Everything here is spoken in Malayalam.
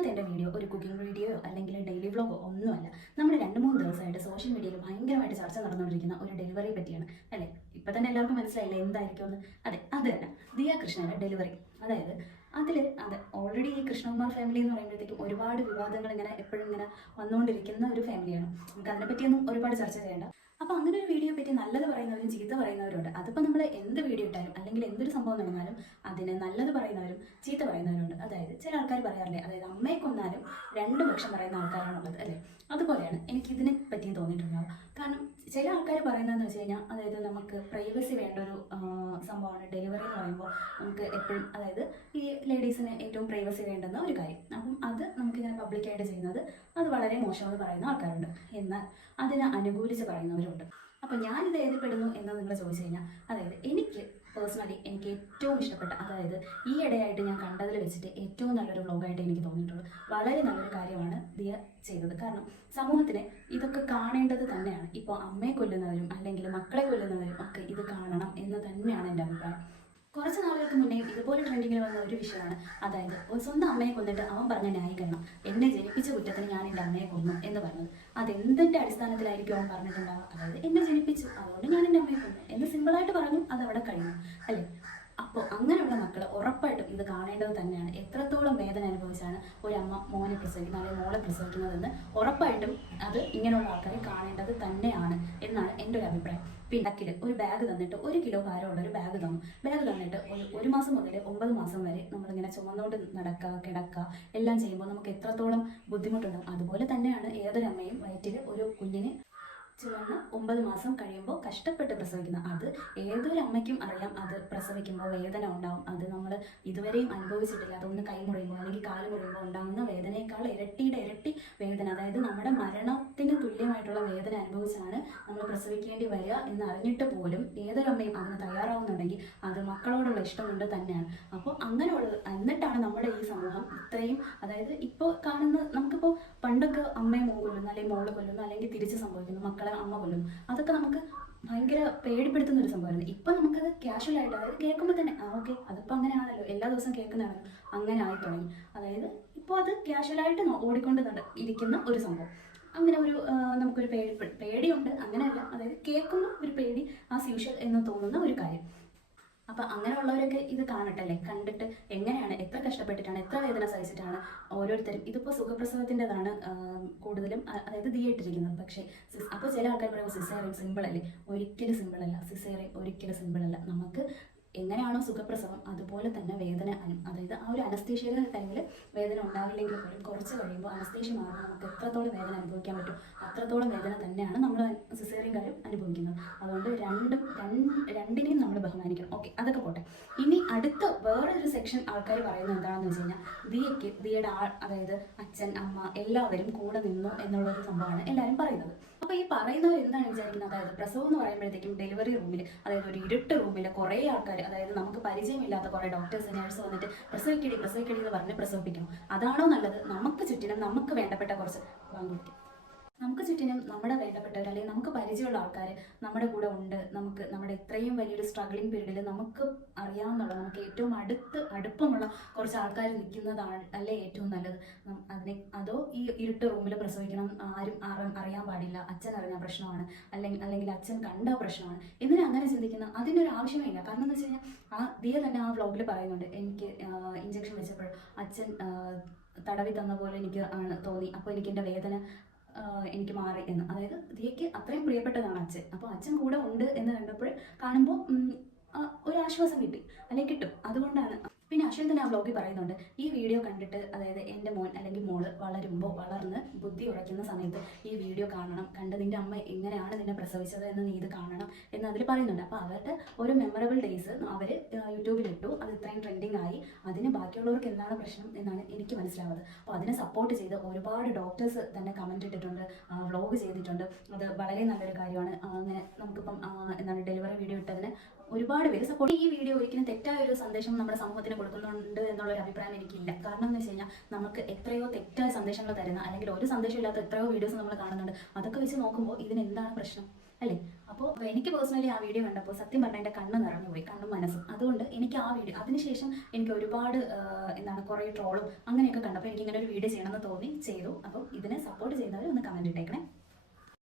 ഇന്നത്തെ എൻ്റെ വീഡിയോ ഒരു കുക്കിംഗ് വീഡിയോയോ അല്ലെങ്കിൽ ഡെയിലി വ്ളോഗോ ഒന്നുമല്ല. നമ്മൾ 2-3 ദിവസമായിട്ട് സോഷ്യൽ മീഡിയയിൽ ഭയങ്കരമായിട്ട് ചർച്ച നടന്നുകൊണ്ടിരിക്കുന്ന ഒരു ഡെലിവറിയെ പറ്റിയാണ് അല്ലേ. ഇപ്പം തന്നെ എല്ലാവർക്കും മനസ്സിലായില്ലേ എന്തായിരിക്കുമെന്ന്. അതെ, അത് തന്നെ, ദിയ കൃഷ്ണയുടെ ഡെലിവറി. അതായത് അതെ ഓൾറെഡി ഈ കൃഷ്ണകുമാർ ഫാമിലി എന്ന് പറയുമ്പോഴത്തേക്കും ഒരുപാട് വിവാദങ്ങൾ ഇങ്ങനെ എപ്പോഴും ഇങ്ങനെ വന്നുകൊണ്ടിരിക്കുന്ന ഒരു ഫാമിലിയാണ്. നമുക്ക് അതിനെപ്പറ്റിയൊന്നും ഒരുപാട് ചർച്ച ചെയ്യേണ്ട. അപ്പോൾ അങ്ങനെ ഒരു വീഡിയോ പറ്റി നല്ലത് പറയുന്നവരും ചീത്ത പറയുന്നവരുണ്ട്. അതിപ്പോൾ നമ്മൾ എന്ത് വീഡിയോ ഇട്ടാലും അല്ലെങ്കിൽ എന്തൊരു സംഭവം നടന്നാലും അതിന് നല്ലത് പറയുന്നവരും ചീത്ത പറയുന്നവരുണ്ട്. അതായത് ചില ആൾക്കാർ പറയാറില്ലേ, അതായത് അമ്മയെ കൊന്നാലും 2 പക്ഷം പറയുന്ന ആൾക്കാരാണുള്ളത് അല്ലേ. അതുപോലെയാണ് എനിക്ക് ഇതിനെ പറ്റിയും തോന്നിയിട്ടുണ്ടാവും. കാരണം ചില ആൾക്കാർ പറയുന്നതെന്ന് വെച്ച് കഴിഞ്ഞാൽ, അതായത് നമുക്ക് പ്രൈവസി വേണ്ട ഒരു സംഭവമാണ് ഡെലിവറി എന്ന് പറയുമ്പോൾ. നമുക്ക് എപ്പോഴും അതായത് ഈ ലേഡീസിന് ഏറ്റവും പ്രൈവസി വേണ്ടുന്ന ഒരു കാര്യം. അപ്പം അത് നമുക്കിങ്ങനെ പബ്ലിക്കായിട്ട് ചെയ്യുന്നത് അത് വളരെ മോശമെന്ന് പറയുന്ന ആൾക്കാരുണ്ട്. എന്നാൽ അതിനെ അനുകൂലിച്ച് പറയുന്നവരുണ്ട്. അപ്പോൾ ഞാനിത് ഏതിൽപ്പെടുന്നു എന്ന് നിങ്ങൾ ചോദിച്ചു കഴിഞ്ഞാൽ, അതായത് എനിക്ക് പേഴ്സണലി എനിക്ക് ഏറ്റവും ഇഷ്ടപ്പെട്ട, അതായത് ഈ ഇടയായിട്ട് ഞാൻ കണ്ടതിൽ വെച്ചിട്ട് ഏറ്റവും നല്ലൊരു വ്ളോഗായിട്ട് എനിക്ക് തോന്നിയിട്ടുള്ളൂ. വളരെ നല്ലൊരു കാര്യമാണ് ദിയ ചെയ്തത്. കാരണം സമൂഹത്തിന് ഇതൊക്കെ കാണേണ്ടത് തന്നെയാണ്. ഇപ്പോൾ അമ്മയെ കൊല്ലുന്നവരും അല്ലെങ്കിൽ മക്കളെ കൊല്ലുന്നവരും ഒക്കെ ഇത് കാണണം എന്ന് തന്നെയാണ് എൻ്റെ അഭിപ്രായം. കുറച്ച് നാളുകൾക്ക് മുന്നേ ഇതുപോലെ ട്രെൻഡിങ്ങിൽ വന്ന ഒരു വിഷയമാണ്, അതായത് സ്വന്തം അമ്മയെ കൊന്നിട്ട് അവൻ പറഞ്ഞ ന്യായീകരണം, എന്നെ ജനിപ്പിച്ച കുറ്റത്തിന് ഞാൻ എൻ്റെ അമ്മയെ കൊന്നു എന്ന് പറഞ്ഞത്. അതെന്തിൻ്റെ അടിസ്ഥാനത്തിലായിരിക്കും അവൻ പറഞ്ഞിട്ടുണ്ടാവുക? അതായത് എന്നെ ജനിപ്പിച്ചു, അതുകൊണ്ട് ഞാൻ എൻ്റെ അമ്മയെ കൊന്നു എന്ന് സിമ്പിളായിട്ട് പറഞ്ഞു, അതവിടെ കഴിഞ്ഞു അല്ലേ. അപ്പോൾ അങ്ങനെയുള്ള മക്കൾ ഉറപ്പായിട്ടും ഇത് കാണേണ്ടത് തന്നെയാണ്. എത്രത്തോളം വേദന അനുഭവിച്ചാണ് ഒരു അമ്മ മോനെ പ്രസവിക്കുന്നത് അല്ലെങ്കിൽ മോളെ പ്രസവിക്കുന്നതെന്ന് ഉറപ്പായിട്ടും അത് ഇങ്ങനെയുള്ള ആൾക്കാരെ കാണേണ്ടത് തന്നെയാണ് എന്നാണ് എൻ്റെ ഒരു അഭിപ്രായം. പിന്നെ ഒരു ബാഗ് തന്നിട്ട് 1 കിലോ ഭാരമുള്ള ഒരു ബാഗ് തന്നിട്ട് 1 മാസം മുതൽ 9 മാസം വരെ നമ്മളിങ്ങനെ ചുമന്നുകൊണ്ട് നടക്കുക, കിടക്കുക എല്ലാം ചെയ്യുമ്പോൾ നമുക്ക് എത്രത്തോളം ബുദ്ധിമുട്ടുണ്ടാകും. അതുപോലെ തന്നെയാണ് ഏതൊരു അമ്മയും വയറ്റിൽ ഒരു കുഞ്ഞിനെ ചുമന്ന് 9 മാസം കഴിയുമ്പോൾ കഷ്ടപ്പെട്ട് പ്രസവിക്കുന്നത്. അത് ഏതൊരു അമ്മയ്ക്കും അറിയാം, അത് പ്രസവിക്കുമ്പോൾ വേദന ഉണ്ടാവും. അത് നമ്മൾ ഇതുവരെയും അനുഭവിച്ചിട്ടില്ല. അതൊന്ന് കൈ മുറിയുമ്പോൾ അല്ലെങ്കിൽ കാല് മുറിയുമ്പോൾ ഉണ്ടാകുന്ന വേദനയേക്കാൾ ഇരട്ടിയുടെ ഇരട്ടി വേദന, അതായത് നമ്മുടെ മരണത്തിന് തുല്യമായിട്ടുള്ള വേദന അനുഭവിച്ചാണ് നമ്മൾ പ്രസവിക്കേണ്ടി വരിക എന്ന് അറിഞ്ഞിട്ട് പോലും ഏതൊരമ്മയും അതിന് തയ്യാറാവുന്നുണ്ടെങ്കിൽ അത് മക്കളോടുള്ള ഇഷ്ടം കൊണ്ട് തന്നെയാണ്. അപ്പോൾ അങ്ങനെയുള്ളത് എന്നിട്ടാണ് നമ്മുടെ ഈ സമൂഹം ഇത്രയും, അതായത് ഇപ്പോൾ കാണുന്ന, നമുക്കിപ്പോൾ പണ്ടൊക്കെ അമ്മയെ മോൻ കൊല്ലുന്നു അല്ലെങ്കിൽ മോള് കൊല്ലുന്നു അല്ലെങ്കിൽ തിരിച്ച് സംഭവിക്കുന്നു, മക്കളെ അമ്മ കൊല്ലുന്നു, അതൊക്കെ നമുക്ക് ഭയങ്കര പേടിപ്പെടുത്തുന്ന ഒരു സംഭവമായിരുന്നു. ഇപ്പം നമുക്കത് കാഷ്വലായിട്ട്, അതായത് കേൾക്കുമ്പോൾ തന്നെ ഓക്കെ അതിപ്പോൾ അങ്ങനെയാണല്ലോ, എല്ലാ ദിവസവും കേൾക്കുന്നതാണല്ലോ, അങ്ങനെ ആയി തുടങ്ങി. അതായത് ഇപ്പോൾ അത് കാഷ്വലായിട്ട് ഓടിക്കൊണ്ട് ഇരിക്കുന്ന ഒരു സംഭവം. അങ്ങനെ ഒരു നമുക്കൊരു പേടിയുണ്ട്, അങ്ങനെയല്ല, അതായത് കേൾക്കുമ്പോൾ ഒരു പേടി, ആസ് യൂഷ്വൽ എന്ന് തോന്നുന്ന ഒരു കാര്യം. അപ്പം അങ്ങനെയുള്ളവരൊക്കെ ഇത് കാണട്ടല്ലേ, കണ്ടിട്ട് എങ്ങനെയാണ്, എത്ര കഷ്ടപ്പെട്ടിട്ടാണ്, എത്ര വേദന സഹിച്ചിട്ടാണ് ഓരോരുത്തരും. ഇതിപ്പോൾ സുഖപ്രസവത്തിൻ്റെതാണ് കൂടുതലും, അതായത് ദിയായിട്ടിരിക്കുന്നത്. പക്ഷേ അപ്പോൾ ചില ആൾക്കാർ പറയുമ്പോൾ സിസേറിയൻ സിമ്പിളല്ലേ. ഒരിക്കലും സിമ്പിളല്ല സിസേറിയൻ, ഒരിക്കലും സിമ്പിളല്ല. നമുക്ക് എങ്ങനെയാണോ സുഖപ്രസവം അതുപോലെ തന്നെ വേദന, അതായത് ആ ഒരു അനസ്തീഷ്യയുടെ ടൈമിൽ വേദന ഉണ്ടാവില്ലെങ്കിൽ പോലും കുറച്ച് കഴിയുമ്പോൾ അനസ്തീഷ്യ മാറുമ്പോൾ നമുക്ക് എത്രത്തോളം വേദന അനുഭവിക്കാൻ പറ്റും അത്രത്തോളം വേദന തന്നെയാണ് നമ്മൾ സിസേറിയൻ കാര്യം അനുഭവിക്കുന്നത്. അതുകൊണ്ട് രണ്ടിനെയും നമ്മൾ ബഹുമാനിക്കണം. ഓക്കെ, അതൊക്കെ പോട്ടെ. ഇനി അടുത്ത വേറൊരു സെക്ഷൻ ആൾക്കാർ പറയുന്നത് എന്താണെന്ന് വെച്ച് കഴിഞ്ഞാൽ, ദിയയുടെ അതായത് അച്ഛൻ അമ്മ എല്ലാവരും കൂടെ നിന്നു എന്നുള്ളൊരു സംഭവമാണ് എല്ലാവരും പറയുന്നത്. അപ്പോൾ ഈ പറയുന്നവർ എന്താണ് വിചാരിക്കുന്നത്, അതായത് പ്രസവം എന്ന് പറയുമ്പോഴത്തേക്കും ഡെലിവറി റൂമിൽ, അതായത് ഒരു ഇരുട്ട് റൂമിൽ കുറേ ആൾക്കാർ, അതായത് നമുക്ക് പരിചയമില്ലാത്ത കുറേ ഡോക്ടേഴ്സ് നഴ്സ് വന്നിട്ട് പ്രസവിക്കടി എന്ന് പറഞ്ഞ് പ്രസവിപ്പിക്കണം. അതാണോ നല്ലത്? നമുക്ക് ചുറ്റിനും നമുക്ക് വേണ്ടപ്പെട്ട കുറച്ച് നമുക്ക് ചുറ്റിനും നമ്മുടെ വേണ്ടപ്പെട്ടവർ അല്ലെങ്കിൽ നമുക്ക് പരിചയമുള്ള ആൾക്കാർ നമ്മുടെ കൂടെ ഉണ്ട്. നമുക്ക് നമ്മുടെ ഇത്രയും വലിയൊരു സ്ട്രഗ്ലിംഗ് പീരീഡിൽ നമുക്ക് അറിയാവുന്നുള്ള, നമുക്ക് ഏറ്റവും അടുപ്പമുള്ള കുറച്ച് ആൾക്കാർ നിൽക്കുന്നതാണ് അല്ലേ ഏറ്റവും നല്ലത്. അതോ ഈ ഇരുട്ട് റൂമിൽ പ്രസവിക്കണം, ആരും അറിയാൻ പാടില്ല, അച്ഛൻ അറിഞ്ഞാൽ പ്രശ്നമാണ്, അല്ലെങ്കിൽ അച്ഛൻ കണ്ട പ്രശ്നമാണ് എന്തിനാ അങ്ങനെ ചിന്തിക്കുന്ന? അതിൻ്റെ ഒരു ആവശ്യമേ ഇല്ല. കാരണം എന്ന് വെച്ച് കഴിഞ്ഞാൽ ദിയ തന്നെ ആ വ്ളോഗിൽ പറയുന്നുണ്ട്, എനിക്ക് ഇഞ്ചക്ഷൻ വെച്ചപ്പോൾ അച്ഛൻ തടവി തന്ന പോലെ എനിക്ക് തോന്നി, അപ്പോൾ എനിക്ക് എൻ്റെ വേദന എനിക്ക് മാറി എന്ന്. അതായത് ദിയയ്ക്ക് അത്രയും പ്രിയപ്പെട്ടതാണ് അച്ഛൻ. അപ്പോൾ അച്ഛൻ കൂടെ ഉണ്ട് എന്ന് കാണുമ്പോൾ ഒരു ആശ്വാസം കിട്ടും. അതുകൊണ്ടാണ്. പിന്നെ അശ്വിൻ തന്നെ ആ വ്ളോഗിൽ പറയുന്നുണ്ട്, ഈ വീഡിയോ കണ്ടിട്ട്, അതായത് എൻ്റെ മോൻ അല്ലെങ്കിൽ മോള് വളർന്ന് ബുദ്ധി ഉറയ്ക്കുന്ന സമയത്ത് ഈ വീഡിയോ കാണണം, കണ്ട് നിൻ്റെ അമ്മ എങ്ങനെയാണ് നിന്നെ പ്രസവിച്ചത് എന്ന് നീ ഇത് കാണണം എന്ന് അതിൽ പറയുന്നുണ്ട്. അപ്പോൾ അവരുടെ ഒരു മെമ്മറബിൾ ഡേയ്സ് അവർ യൂട്യൂബിലിട്ടു, അത് ഇത്രയും ട്രെൻഡിങ് ആയി. അതിന് ബാക്കിയുള്ളവർക്ക് എന്താണ് പ്രശ്നം എന്നാണ് എനിക്ക് മനസ്സിലാവുന്നത്. അപ്പോൾ അതിനെ സപ്പോർട്ട് ചെയ്ത് ഒരുപാട് ഡോക്ടേഴ്സ് തന്നെ കമൻറ്റ് ഇട്ടിട്ടുണ്ട്, വ്ളോഗ് ചെയ്തിട്ടുണ്ട്. അത് വളരെ നല്ലൊരു കാര്യമാണ്. അങ്ങനെ നമുക്കിപ്പം ഡെലിവറി വീഡിയോ ഇട്ടതിന് ഒരുപാട് പേര് സപ്പോർട്ട്. ഈ വീഡിയോ ഒരിക്കലും തെറ്റായ ഒരു സന്ദേശം നമ്മുടെ സമൂഹത്തിന് കൊടുക്കുന്നുണ്ട് എന്നുള്ളൊരു അഭിപ്രായം എനിക്കില്ല. കാരണം എന്ന് വെച്ച് കഴിഞ്ഞാൽ, നമുക്ക് എത്രയോ തെറ്റായ സന്ദേശങ്ങൾ തരുന്ന, അല്ലെങ്കിൽ ഒരു സന്ദേശം ഇല്ലാത്ത എത്രയോ വീഡിയോസ് നമ്മൾ കാണുന്നുണ്ട്. അതൊക്കെ വെച്ച് നോക്കുമ്പോൾ ഇതിനെന്താണ് പ്രശ്നം? അല്ലേ? അപ്പോൾ എനിക്ക് പേഴ്സണലി ആ വീഡിയോ കണ്ടപ്പോൾ സത്യം പറഞ്ഞാൽ എൻ്റെ കണ്ണ് നിറഞ്ഞുപോയി, കണ്ണും മനസ്സും. അതുകൊണ്ട് എനിക്ക് ആ വീഡിയോ അതിനുശേഷം എനിക്ക് ഒരുപാട് എന്താണ് കുറേ ട്രോളും അങ്ങനെയൊക്കെ കണ്ടപ്പോൾ എനിക്ക് ഇങ്ങനെ ഒരു വീഡിയോ ചെയ്യണമെന്ന് തോന്നി, ചെയ്തു. അപ്പോൾ ഇതിനെ സപ്പോർട്ട് ചെയ്യുന്നവർ ഒന്ന് കമൻറ്റ് ഇട്ടേക്കണേ.